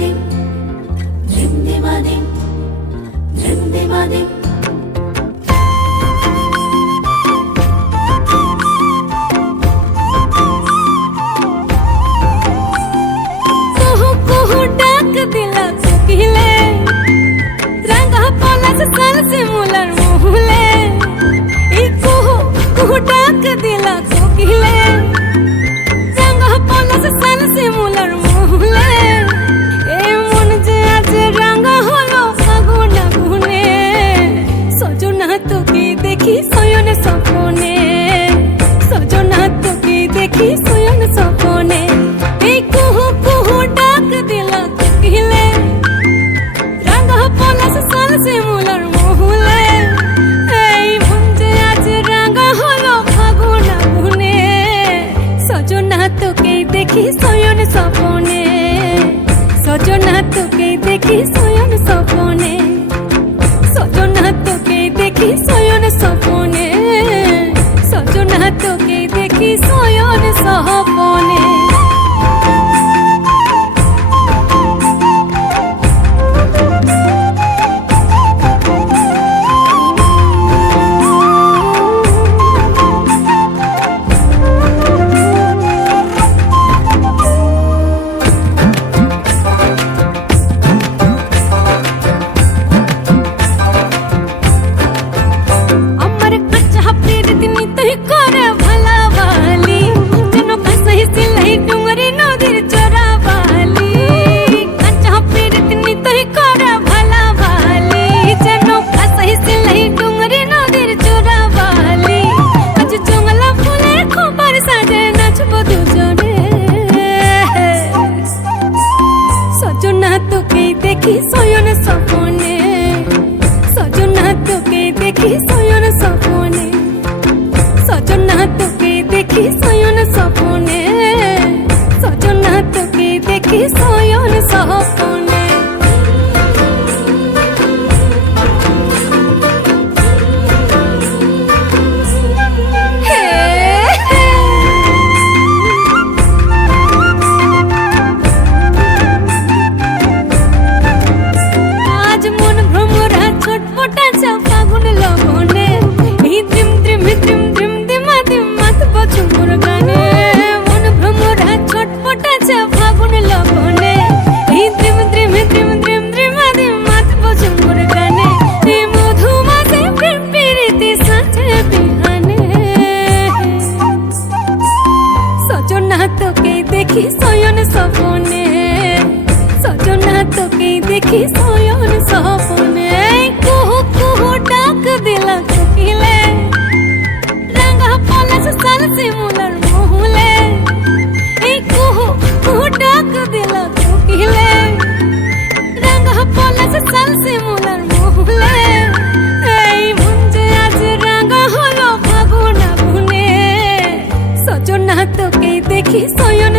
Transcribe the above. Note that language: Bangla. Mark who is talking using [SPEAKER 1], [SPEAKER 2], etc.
[SPEAKER 1] You.
[SPEAKER 2] তোকে দেখি সয়ন সপনে সজনা তোকে দেখি সয়ন সপনে এই কুহু কুহু ডাক দিলা কহিলে রাঙা পলাশ সালসে মুলার মহুলে। এই ভঞ্জে আজ রাঙা হলো ফাগুনা বুনে সজনা তোকে দেখি সয়ন সপনে সজনা তোকে দেখি সয়ন সপনে দেখি সয়ন সপনে সজনা তোকে দেখি সয়ন সপনে সজনা তোকে দেখি সয়ন সপনে সজনা তোকে দেখি সয়ন সপনে দেখি সয়ন সপনে সজনা তোকে দেখি সয়ন সপনে কুহু কুহু ডাক দিলা চকিলে। রাঙা পলাশ সালসি মুলার মহুলে। এই কুহু কুহু ডাক দিলা চকিলে। রাঙা পলাশ সালসি মুলার মহুলে। এই মুঞ্জে আজ রাঙা হলো ভাগুনা ভুনে সজনা তোকে সয়ন